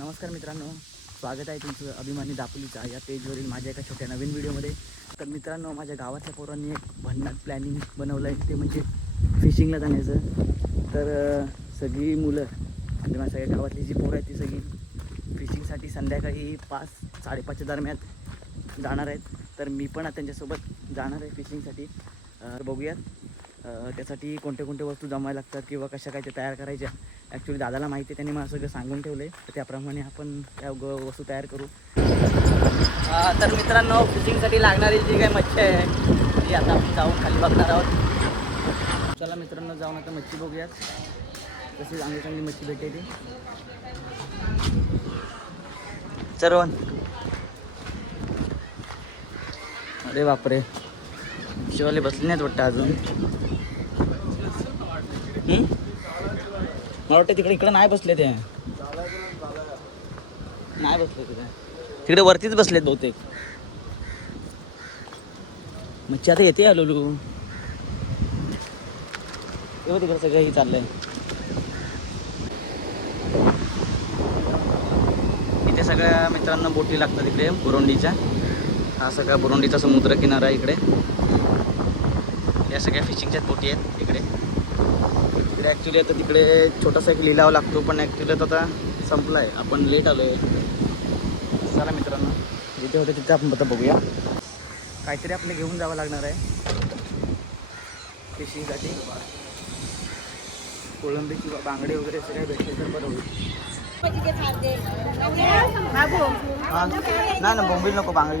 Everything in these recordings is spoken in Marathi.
नमस्कार मित्रांनो, स्वागत आहे तुमचं अभिमानी दापोलीचा या पेजवरील माझ्या एका छोट्या नवीन व्हिडिओमध्ये. तर मित्रांनो, माझ्या गावातल्या पोरांनी एक भन्नाट प्लॅनिंग बनवलं आहे, ते म्हणजे फिशिंगला जाण्याचं. तर सगळी मुलं म्हणजे माझ्या सगळ्या गावातली जी पोरं आहेत ती सगळी फिशिंगसाठी संध्याकाळी 5-5:30च्या दरम्यान जाणार आहेत. तर मी पण त्यांच्यासोबत जाणार आहे फिशिंगसाठी. बघूयात त्यासाठी कोणते कोणते वस्तू जमायला लागतात किंवा कशा काय ते तयार करायच्या. ॲक्च्युली दादाला माहिती आहे, त्यांनी मला सगळं सांगून ठेवलं आहे. तर त्याप्रमाणे आपण त्या वस्तू तयार करू. तर मित्रांनो, फिशिंगसाठी लागणारी जी काही मच्छी आहे ती आता आपण जाऊन खाली बघणार आहोत. चला मित्रांनो, जाऊन आता मच्छी बघूयात, तशी चांगली चांगली मच्छी भेटते ती. चरवण, अरे बापरे, शिवाले बसले नाहीत वाटतं अजून. मला वाटतं इकडे नाही बसले, ते नाही बसले तिकडे वरतीच बसलेत बहुतेक. मच्छी आता येते हळूहळू. तेव्हा तिकडे सगळं हे चाललंय. इथे सगळ्या मित्रांना बोटी लागतात इकडे बुरोंडीच्या. हा सगळा बुरोंडीचा समुद्र किनारा आहे इकडे. या सगळ्या फिशिंगच्याच बोटी आहेत इकडे. इकडे ॲक्च्युली आता तिकडे छोटासा एक लिलाव लागतो, पण ॲक्च्युली आता संपला आहे, आपण लेट आलो आहे. चला मित्रांनो, जिथे होते तिथे आपण आता बघूया. काहीतरी आपले घेऊन जावं लागणार आहे फिशिंगसाठी. कोळंबी किंवा बांगडे वगैरे असं काही भेटले तर बरं होईल. नाही ना, बोंबील नको, बांगडी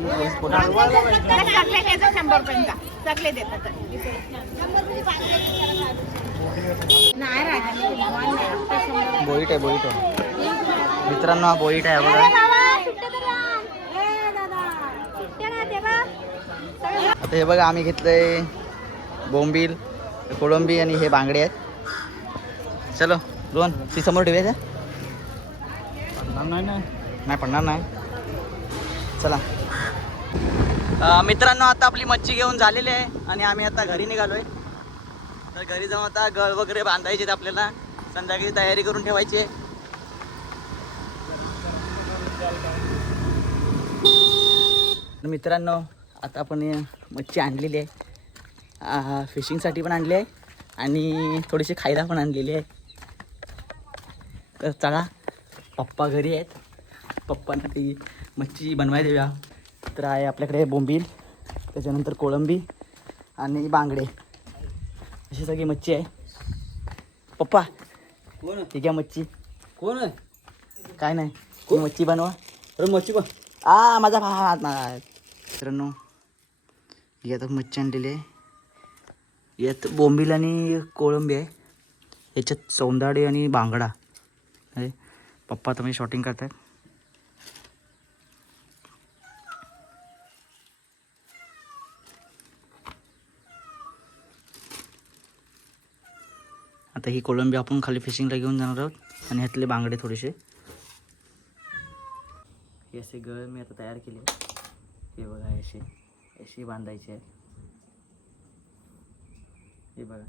बोईट आहे, बोईट आहे मित्रांनो, हा बोईट आहे बघा. आता हे बघा, आम्ही घेतलंय बोंबील, कोळंबी आणि हे बांगडे आहेत. चलो रोहन, ती समोर ठेवायचं. नाही पडणार नाही. चला मित्रांनो, आता आपली मच्छी घेऊन झालेली आहे आणि आम्ही आता घरी निघालोय. तर घरी जाऊन आता गळ वगैरे बांधायचे आहेत आपल्याला, संध्याकाळी तयारी करून ठेवायची आहे. मित्रांनो, आता आपण मच्छी आणलेली आहे, फिशिंगसाठी पण आणली आहे आणि थोडीशी खायला पण आणलेली आहे. तर चला, पप्पा घरी आहेत, पप्पांना ती मच्छी बनवायला देऊया. तर आहे आपल्याकडे बोंबील, त्याच्यानंतर कोळंबी आणि बांगडे, अशी सगळी मच्छी आहे. पप्पा कोण ठीक आहे मच्छी कोण आहे? काय नाही, ती मच्छी बनवा. अरे मच्छी बन माझा हात नाही. मित्रांनो, ही आता मच्छी आणलेली आहे. यात बोंबील आणि कोळंबी आहे, याच्यात सौंदाडे आणि बांगडा आहे. पप्पा तुम्ही शॉटिंग करतायत. आता ही कोळंबी आपण खाली फिशिंगला घेऊन जाणार आहोत आणि ह्यातले बांगडे थोडेसे. हे असे गळ मी आता तयार केले. हे बघा, अशी बांधायचे आहेत. हे बघा,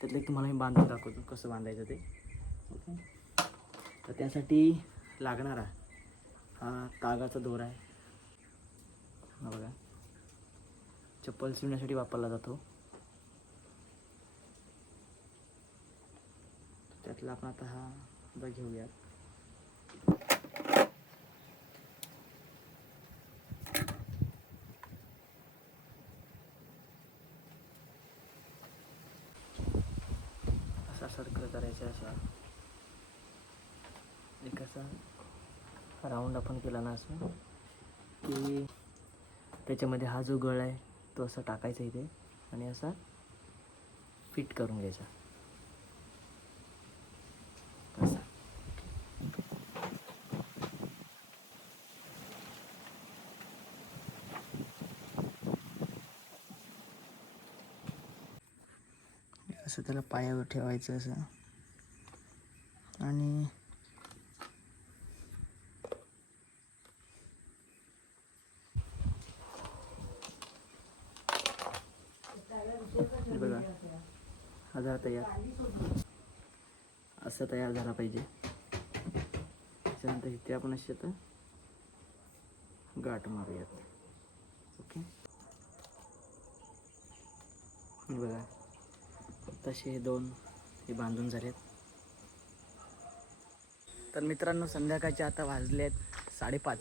त्यातले तुम्हाला मी बांधून दाखवतो कसं बांधायचं ते. ओके, तर त्यासाठी लागणारा हा तागाचा दोरा आहे. हा बघा, चप्पल शिवण्यासाठी वापरला जातो. त्यातला आपण आता हा घेऊयात. असा सर्कल करायचा, असा एक असा राऊंड आपण केला ना असं, की त्याच्यामध्ये हा जो गळ आहे तो असा टाकायचा इथे आणि असा फिट करून घ्यायचा असा. असं त्याला पायावर ठेवायचं असं आणि बघा, हा झाला तयार. असा तयार झाला पाहिजे. त्याच्यानंतर इथे आपण असे आता गाठ मारूयात. ओके, बघा तसे हे 2 हे बांधून झालेत. तर मित्रांनो, संध्याकाळचे आता वाजले आहेत 5:30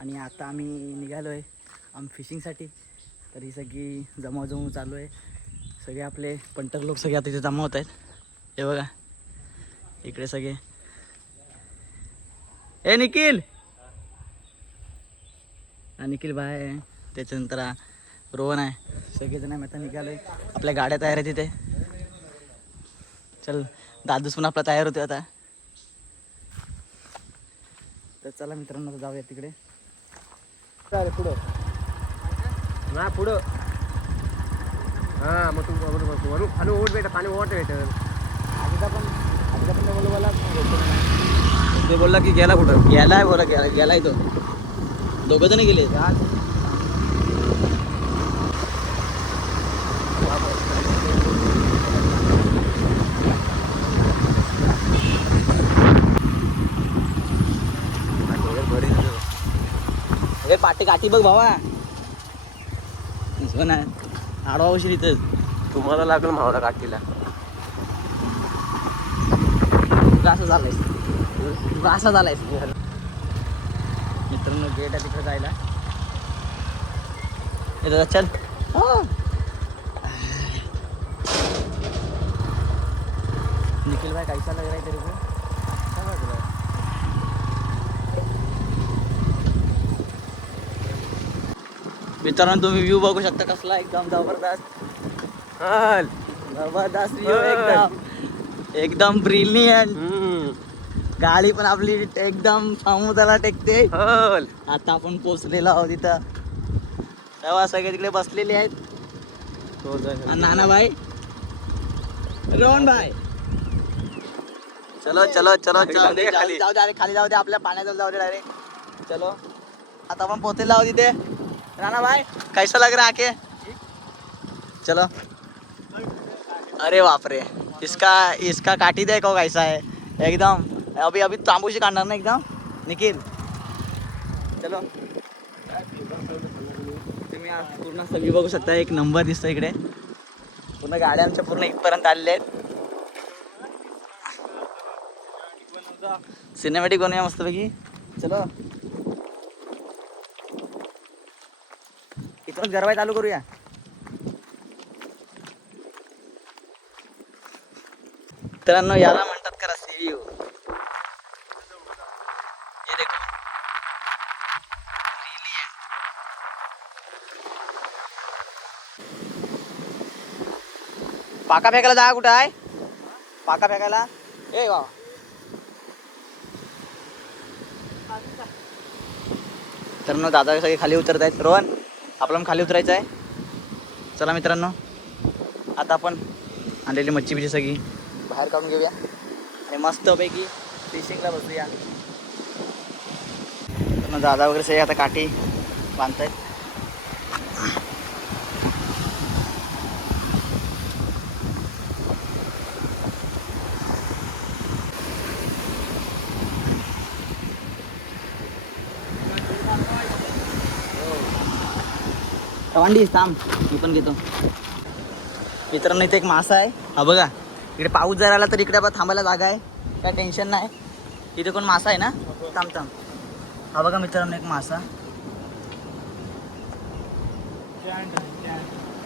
आणि आता आम्ही निघालो आहे फिशिंगसाठी. तर ही सगळी जमावजमू चालू आहे. सगळे आपले पंटर लोक सगळे आता इथे जमा होत आहेत. हे बघा इकडे सगळे. ए निखिल, निखिल भाई आहे, त्याच्यानंतर रोहन आहे. सगळेजण आम्ही आता निघालो आहे. आपल्या गाड्या तयार आहेत तिथे. चल दादूस पण आपला तयार होते आता. तर चला मित्रांनो, आता जाऊया तिकडे. काय पुढं ना पुढं. हां, मग तू वरून खाली ओढ भेटत, पाणी ओढ भेटत. आधीचा पण बोलवाला ते बोलला की गेला कुठं. गेलाय, बोला गेलाय तो. 2 जण गेले. अरे पाटे काठी बघ भावा. हो ना, आडवा उशीर इथंच. तुम्हाला लागलं मावला काठीला. असं झालंय, असं झालंय. मित्रांनो, गेट आहे तिकडे जायला. येतो चल. निखिल भाई कैसा लग रहा है तेरे को? मित्रांनो, तुम्ही व्ह्यू बघू शकता कसला एकदम जबरदस्त. जबरदस्त व्ह्यू एकदम ब्रिलियंट. गाडी पण आपली एकदम समुद्राला टेकते. आता आपण पोचलेलो आहोत तिथं. तेव्हा सगळे तिकडे बसलेले आहेत. नाना भाई, रोहन भाई. चलो चलो चलो चलो, जाऊ दे खाली जाऊ दे, आपल्या पाण्यात जाऊ दे डायरेक्ट. चलो, आता आपण पोचलेलो आहोत तिथे. राणा भाई, कैसा लग रहा आके? चलो. अरे बाप रे, इसका काठी देखो कैसा है एकदम. अभी तांबूशी काढणार ना एकदम निखिल. चलो, तुम्ही पूर्ण सगळी बघू शकता. एक नंबर दिसतो इकडे. पूर्ण गाड्या आमच्या पूर्ण इथपर्यंत आलेल्या आहेत. सिनेमॅटिक बनवूया मस्तपैकी. चलो, इथूनच गरवाई चालू करूया. मित्रांनो, याला म्हणतात करा सी व्ह्यू. पाका फेकायला जा. कुठं आहे पाका फेकायला? ए वा, तर ना दादा सगळे खाली उतरत आहेत. रोहन, आपल्याला खाली उतरायचं आहे. चला मित्रांनो, आता आपण आणलेली मच्छी बिच्छी सगळी बाहेर काढून घेऊया आणि मस्तपैकी फिशिंगला बसूया. तर दादा वगैरे सगळे आता काठी बांधतायत. तवांडी थांब, मी पण घेतो. मित्रांनो, इथे एक मासा आहे. हा बघा, इकडे पाऊस जर आला तर इकडे आपण थांबायला जागा आहे, काय टेन्शन नाही. इथे कोण मासा आहे ना? थांब. हा बघा मित्रांनो, एक मासा,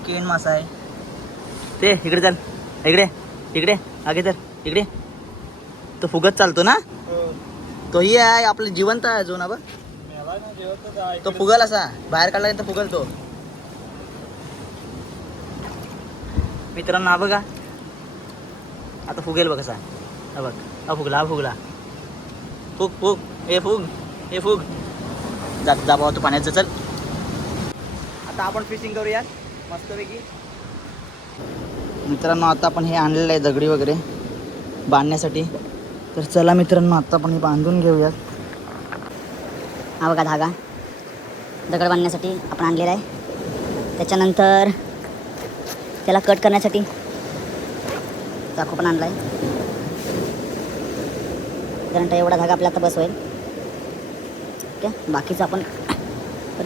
केन मासा आहे. ते इकडे चल, इकडे आगे चल, इकडे. तो फुगत चालतो ना? तोही आहे आपलं जिवंत आहे अजून. बघ, तो फुगल असा बाहेर काढला तर फुगल तो. मित्रांनो, हा बघा आता फुगेल बघ कसा. हा बघ, हा फुगला फुग जा बाबा, तू पाण्याचं. चल, आता आपण फिशिंग करूया मस्तपैकी. मित्रांनो, आता आपण हे आणलेलं आहे दगडी वगैरे बांधण्यासाठी. तर चला मित्रांनो, आता आपण हे बांधून घेऊयात. हा बघा धागा दगड बांधण्यासाठी आपण आणलेला आहे. त्याच्यानंतर त्याला कट करण्यासाठी चाकू पण आणला आहे. साधारणतः एवढा धागा आपला आता बस होईल. ओके, बाकीचं आपण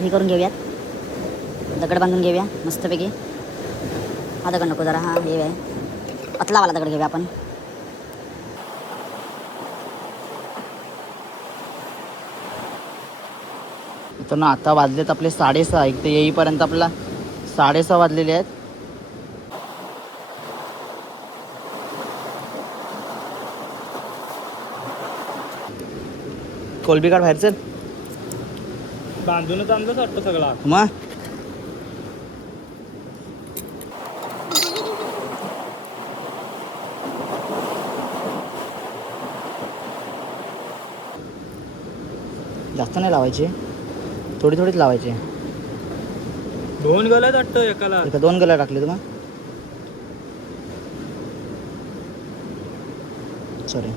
हे करून घेऊयात, दगड बांधून घेऊया मस्तपैकी. हा दगड नको, जरा हा हे आहे पतलावाला दगड घेऊया आपण. तर ना आता वाजलेत आपले 6:30. इथे येईपर्यंत आपला 6:30 वाजलेले आहेत. कोलबी काढ बाहेर, चल. बांधूनच आणलंच वाटतं सगळा. मग जास्त नाही लावायचे, थोडी थोडीच लावायचे. 2 गलात वाटतं एकाला. एका 2 गला टाकले तुम्ही. सॉरी.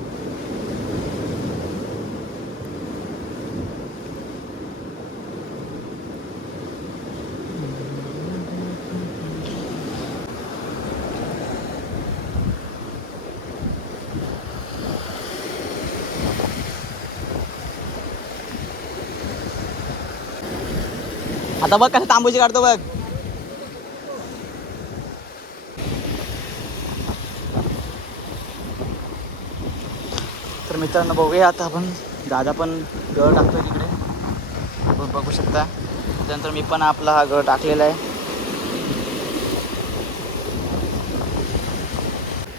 आता बघ कसं तांबूची काढतो बघ. तर मित्रांनो बघूया आता आपण. दादा पण गळ टाकतोय तिकडे, बघू शकता. त्यानंतर मी पण आपला हा गळ टाकलेला आहे.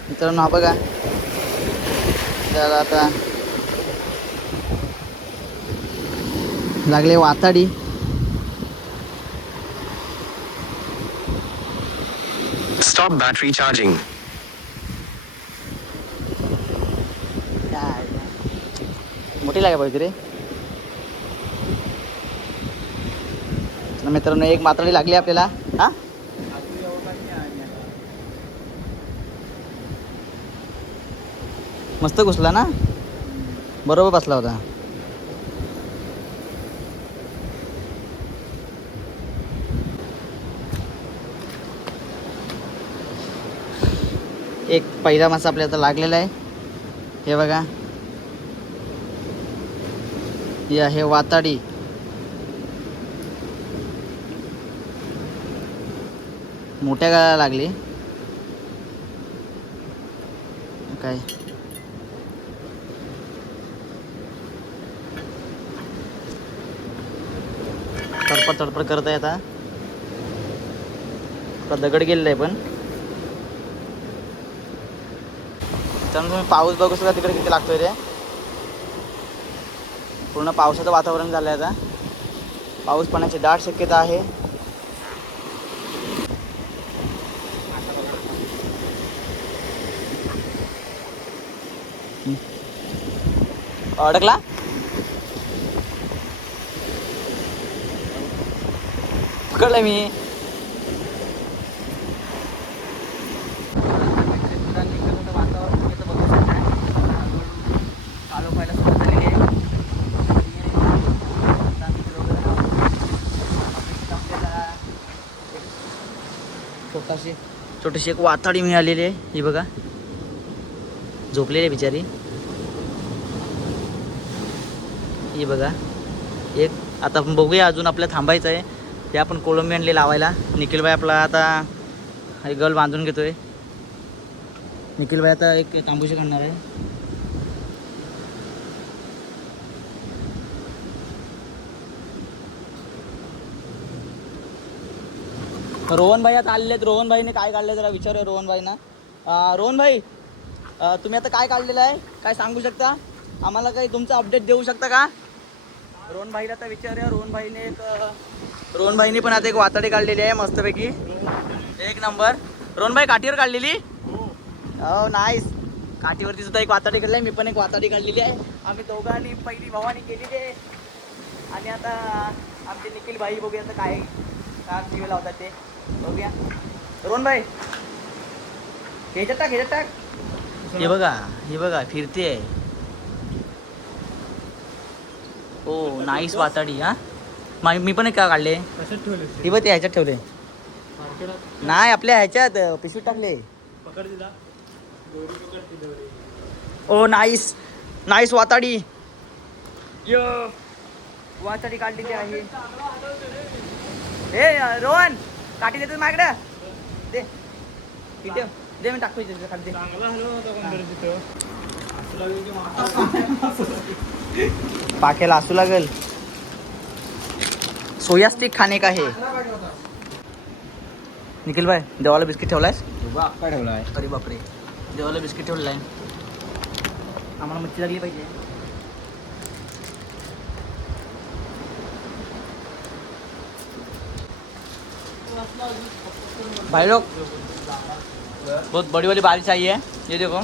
मित्रांनो हा बघा, त्याला आता लागले वाताडी. Stop battery charging. मोठी लागे पाहिजे रे. मित्रांनो एक मात्राडी लागली आपल्याला. हा मस्त घुसला ना, बरोबर बसला होता. एक पहिला मासा आपल्याला आता लागलेला आहे. हे बघा, हे आहे वाताडी. मोठ्या गाळाला लागली काय. तडपड तडपड करत आहे आता. दगड गेलेला आहे पण. त्यामुळे तुम्ही पाऊस बघू शकता तिकडे किती लागतोय रे. पूर्ण पावसाचं वातावरण झालं आहे आता. पाऊस पडण्याची दाट शक्यता आहे. अडकला. पकडलं मी. छोटीशी एक वाताडी मिळालेली आहे. ही बघा, झोपलेली आहे बिचारी. ही बघा एक. आता आपण बघूया, अजून आपल्याला थांबायचं आहे. ते आपण कोळंबी आणले लावायला. निखिल भाई आपला आता गल बांधून घेतोय. निखिल भाई आता एक तांबूशी काढणार आहे. रोहन भाई आता आलेले आहेत. रोहन भाईने काय काढलं जरा विचारूया रोहन भाईना. रोहन भाई, तुम्ही आता काय काढलेलं आहे, काय सांगू शकता आम्हाला? काही तुमचं अपडेट देऊ शकता का? रोहन भाईला आता विचारूया. रोहन भाईने पण आता एक वाताडी काढलेली आहे मस्तपैकी, एक नंबर. रोहन भाई काठीवर काढलेली. हो नाईस. काठीवरती सुद्धा एक वाताडी काढली आहे. मी पण एक वाताडी काढलेली आहे. आम्ही दोघांनी पहिली भवानी केलेली आहे. आणि आता आमचे निखिल भाई बघूया आता काय जीव लावतात ते बघूया. रोहन भाई ह्याच्यात टाक. हे बघा फिरते. ओ नाईस वाताडी. हा मी पण एक का काढले. ती बघ ते ह्याच्यात ठेवले. नाही आपल्या ह्याच्यात पिशवीत टाकले. ओ नाईस. नाईस वाताडी. वाताडी काढलेली आहे. ए रोहन काठी देतो माझ्याकडे. दे इथे दे, मी टाकतो इथे खाली. चांगला हलवला होता कोणतरी तिथं. असं लागलं की पाख्याला असू लागेल. सोया स्टिक खाणे का है. निखिल भाई देवाला बिस्किट ठेवलायस. अक्का ठेवलाय. अरे बापरे, देवाला बिस्किट ठेवलेलं आहे. आम्हाला मच्छी लागली पाहिजे. भाई लोग बहुत बड़ी वाली बारिश आई है. ये देखो.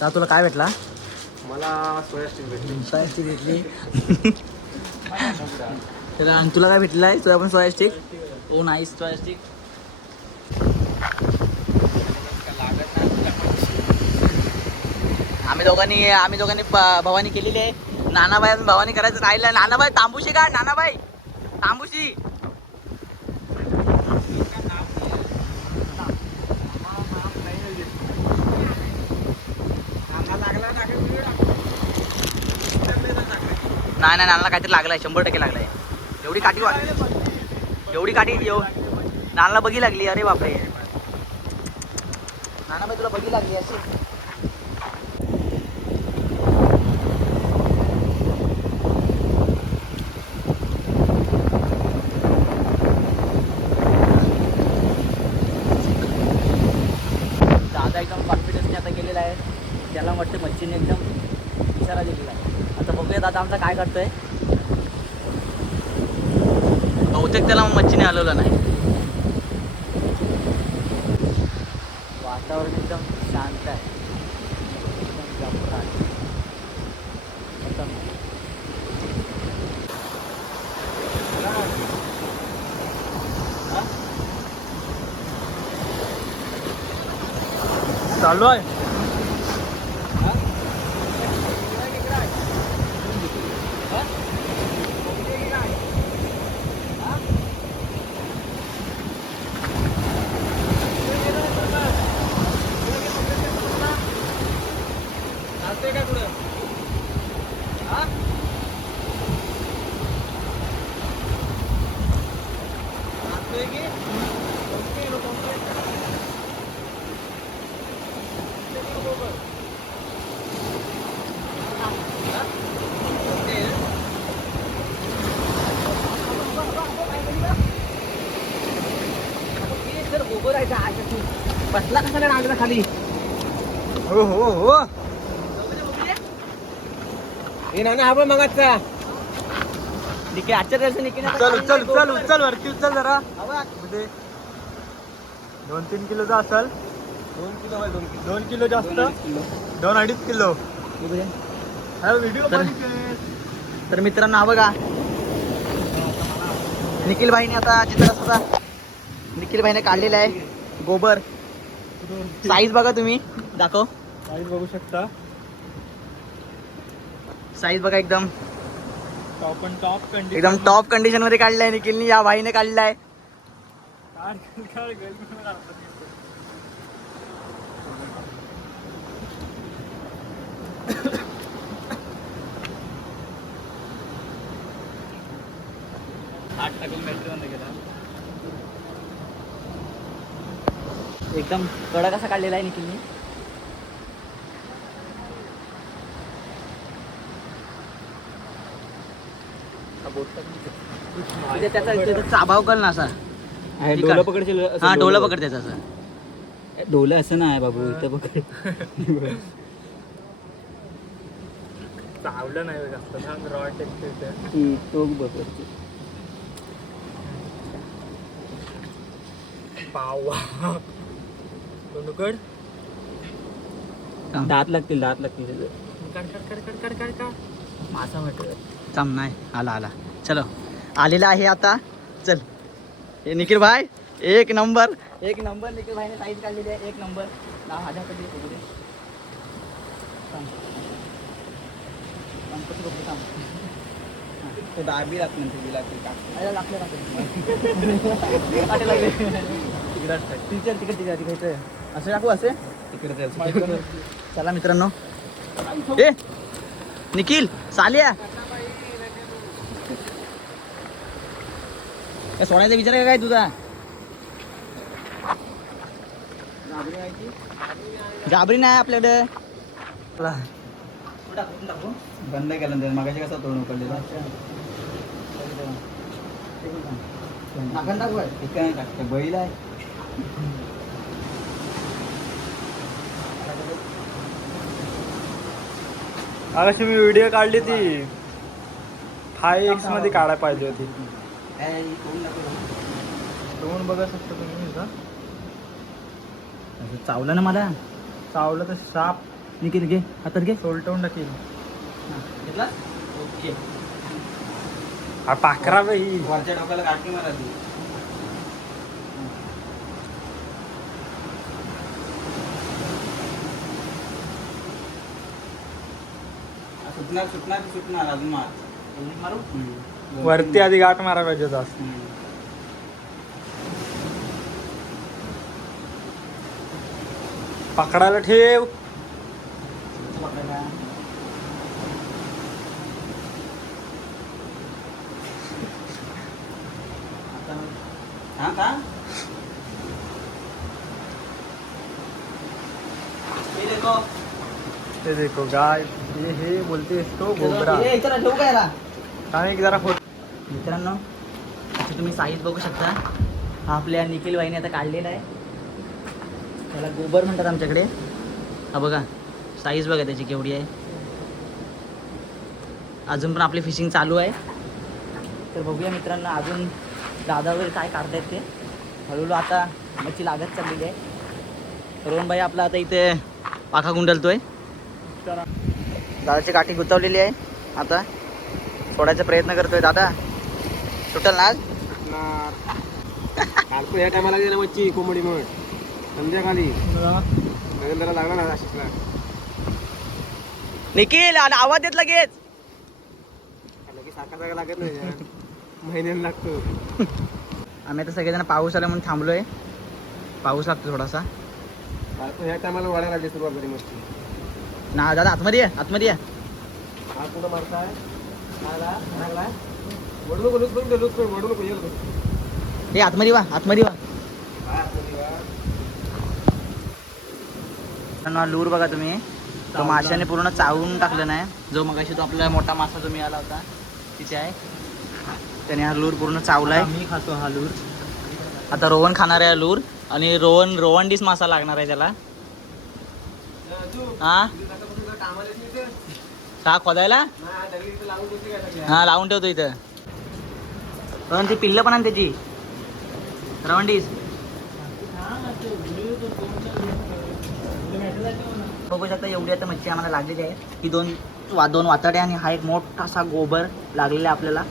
तर तुला काय भेटला. मला सोया स्टिक भेटली. सोया स्टिक भेटली. तर आणि तुला काय भेटलेलं आहे. तुला पण सोया स्टिक. ओ नाईस सोया स्टिक. आम्ही दोघांनी भवानी केलेली आहे. नानाबाई अजून भवानी करायचं राहिलं. नानाबाई तांबूशी काढ. नानाबाई तांबूशी. नाही नानाला काहीतरी लागलाय. 100% लागलाय. एवढी काठी नानाला बघी लागली. अरे बापरे, नानाबाई तुला बघी लागली अशी. दादा एकदम कॉन्फिडन्सने आता गेलेला आहे. त्याला वाटतं मच्छीने एकदम इशारा दिलेला आहे. आता बघूया दादा आमचा काय करतोय. बहुतेक त्याला मच्छीने हलवलं नाही. वातावरण एकदम शांत आहे. एकदम जबराट. एकदम चालू आहे. बसला कशाला डागला खाली. हो हो हो. हे ना हा पण मगाचा. निके आजच्या दिवशी निके उचल वरती उचल जरा. 2-3 किलोचा असेल. 2 किलो जास्त. 2-2.5 किलो. व्हिडिओ. तर मित्रांनो हा बघा, निखिल भाईने आता चित्र निखिल भाईने काढलेलं आहे गोबर. साईज बघा तुम्ही. दाखव साईज बघू शकता. साईज बघा एकदम टॉप कंडिशन. एकदम टॉप कंडिशन मध्ये काढलाय निखिलनी. या भाईने काढलाय. एकदम कडक असा काढलेला आहे निखिलनी. त्याचा चाभाव कल ना असा. डोला पकडशील. हा डोला पकड त्याचा असा. डोला असं नाही बाबू. इथं पकड. चावलं नाही जास्त. रॉड टोक बघ. पावा दात लागतील मासा वाटत थांब. नाही आला चलो आलेला आहे आता. चल हे निखिल भाई एक नंबर निखिल भाईने साईज काढलेली आहे. 1 नंबर. नाव माझ्याकडे बघू दे. तो दाबी लागते तिकडे असं टाकू. असे तिकडे चला मित्रांनो. ए निखिल सालिया सोडायचा विचार आहे काय तुझा? गाबरी नाही आपल्याकडे. बंद केलं त्याने मागाशी कसा तोडून उकडलेला बैल आहे. अशी मी व्हिडिओ काढली ती 5x मध्ये काढायला पाहिजे होती. तोंड बघा शकता तुम्ही का चावलं ना मला. चावलं तर साप निखिल घे हातात घे. सोलटवून टाकेल. ओके. हा पाखरा बाई. वरच्या डोक्याला गाठी मारा ती. सुटणार अजून मारू. वरती आधी गाठ मारा पाहिजे जास्त. पकडायला ठेव. हा का ते देखो गाय हे बोलते इसको गोबरा. ठेवू का याला? आणि एक जरा फोटो. मित्रांनो अशी तुम्ही साईज बघू शकता. हा आपल्या निखिल बाईने आता काढलेला आहे. त्याला गोबर म्हणतात आमच्याकडे. हा बघा साईज बघा त्याची केवढी आहे. अजून पण आपली फिशिंग चालू आहे. तर बघूया मित्रांनो अजून दादा वगैरे काय काढतायत ते. हळूहळू आता मच्छी लागत चाललेली आहे. रोहन भाई आपला आता इथे पाखा गुंडलतोय. दादाची काठी गुंतवलेली आहे. आता सोडायचा प्रयत्न करतोय. दादा सुटल ना आज? कालतो या टायमाला गेला मच्छी कोंबडी म्हणून संध्याकाळी नरेंद्रला लागला ना आशिषला. निखिल आवाज देत लगेच. सारखा जागा लागत नाही महिन्याला लागतो. आम्ही आता सगळेजण पाऊस आला म्हणून थांबलोय. पाऊस लागतो थोडासा ह्या टायमाला वाढायला लागली सुरुवात झाली मच्छी. ना दादा आतमध्ये या आतमध्ये या. हा कुठं मारताय वडू नको वडू नको येईल हे आतमध्ये वा आतमध्ये वा. लूर बघा तुम्ही. तो माशाने पूर्ण चावून टाकलं नाही. जो मगाशी तो आपला मोठा मासा जो मिळाला होता तिथे आहे. त्याने हा लूर पूर्ण चावलाय. मी खातो हा लूर. आता रोहन खाणार आहे लूर. आणि रोहन डिस मासा लागणार आहे त्याला. हा का खोदायला. हा लावून ठेवतो इथं. पण ती पिल्लं पण आहे त्याची रवंडीस. बघू शकता एवढी आता मच्छी आम्हाला लागलेली आहे. ही दोन वातडे आणि हा एक मोठासा गोबर लागलेला आहे आपल्याला.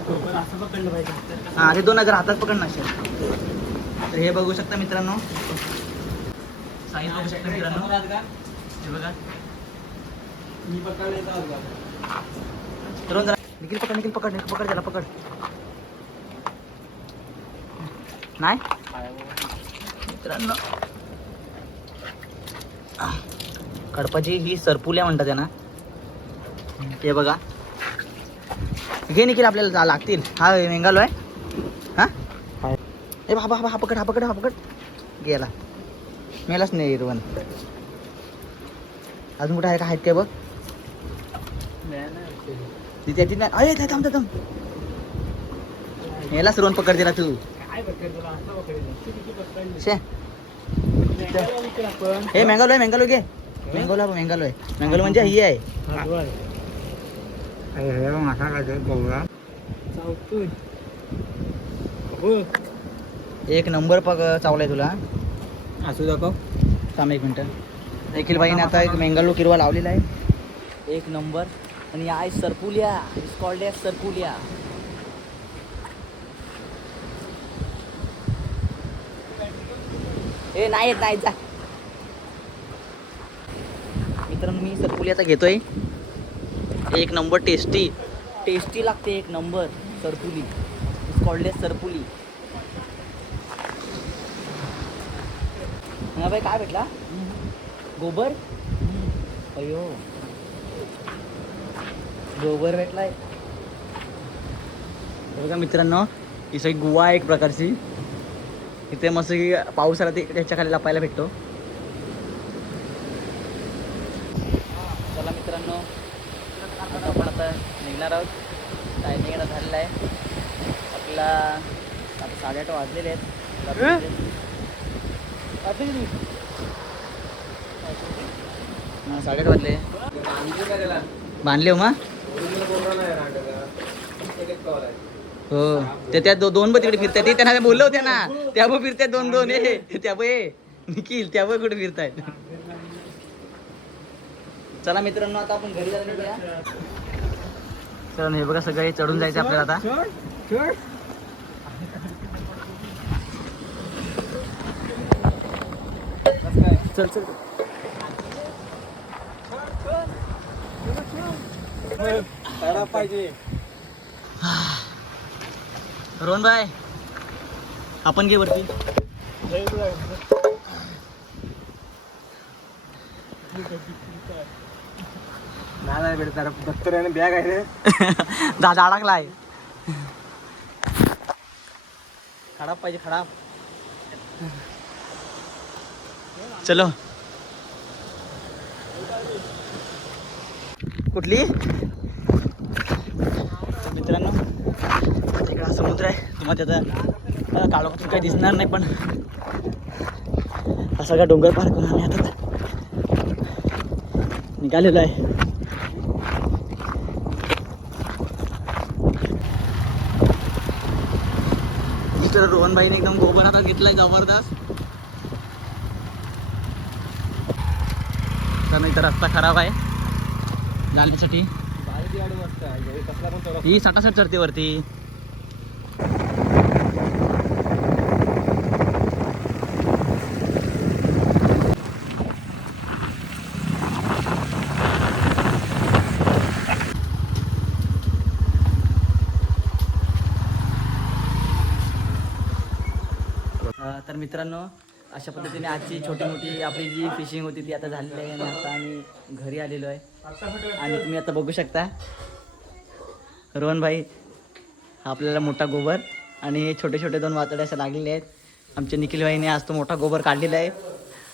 हा हे दोन अगर हातात पकड नसेल तर हे बघू शकता मित्रांनो. साईज बघू शकता मित्रांनो. हे बघा मी पकडले निखिल पकड त्याला पकड. नाही मित्रांनो कडपाची ही सरपुल्या म्हणतात त्यांना. हे बघा घे निखिल आपल्याला लागतील. हा मेंगालो आहे. हा ए बाबा हा पकड गेला. मेलाच नाही इरवन. अजून कुठे आहे का? आहेत काय बघ. त्याची नाही. अरे थांब यालाच रोहन पकड दिला तू. हे मेंगालो घे. मेंगालो म्हणजे ही आहे. एक नंबर चावलाय तुला. असू दाखव. थांब एक मिनिट. निखिल भाईने आता एक मेंगालो किरवा लावलेला आहे. एक नंबर. आणि आहे सरपुलिया. It's called as sarpuliya. ए नाही जा. मित्रांनो मी सरपुलियाचा घेतोय. एक नंबर टेस्टी लागते. एक नंबर सरपुली. It's called as sarpuli. हा भाई काय भेटला? गोबर अयो गोबर भेटलाय. बघा मित्रांनो ही सगळी गुवा आहे एक प्रकारची. इथे मस्त की पाऊस आला ते त्याच्या खाली लपायला भेटतो. चला मित्रांनो आता आपण आता निघणार आहोत. टायमिंग आता झालेला आहे आपला. आता 8:30 वाजलेले आहेत. हां 8:30 वाजले. बांधले हो मग हो ते त्या दोन बघ तिकडे फिरतायत. ते त्यांना बोललं होत्या ना त्या बघ फिरतायत दोन हे त्या बघ निखिल त्या बघ कुठे फिरतायत. चला मित्रांनो आता आपण घरी जायला निघूया. चला हे बघा सगळं चढून जायचं आपल्याला आता. चल चल पाहिजे. रोहन भाई आपण घे वरती. नाही भेटत दत्तर आणि बॅग आहे रे. दादा अडकलाय. खराब पाहिजे खराब. चलो कुठली मित्रांनो इकडे हा समुद्र आहे. तुम्हाला त्याचा काळोखातून काही दिसणार नाही पण हा सगळा डोंगर पार करून आम्ही आता निघालेलो आहे. इकडे रोहनभाईने एकदम गोबर हातात घेतलाय जबरदस्त. तर इथं रस्ता खराब आहे जाण्यासाठी. ही सटासट चढते वरती. तर मित्रांनो अशा पद्धतीने आजची छोटी मोठी आपली जी फिशिंग होती ती आता झालेली आहे. आणि आता आम्ही घरी आलेलो आहे. आणि तुम्ही आता बघू शकता रोहन भाई हा आपल्याला मोठा गोबर आणि हे छोटे छोटे 2 वातडे असे लागलेले आहेत. आमच्या निखिल भाईने आज तो मोठा गोबर काढलेला आहे.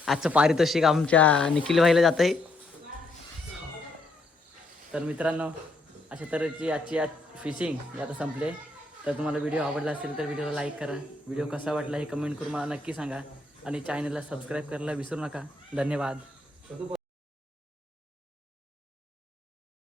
आजचं पारितोषिक आमच्या निखिल भाईला जातं आहे. तर मित्रांनो अशा तऱ्हेची आजची फिशिंग आता संपले. तर तुम्हाला व्हिडिओ आवडला असेल तर व्हिडिओला लाईक करा. व्हिडिओ कसा वाटला हे कमेंट करून मला नक्की सांगा. आणि चॅनलला सबस्क्राईब करायला विसरू नका. धन्यवाद.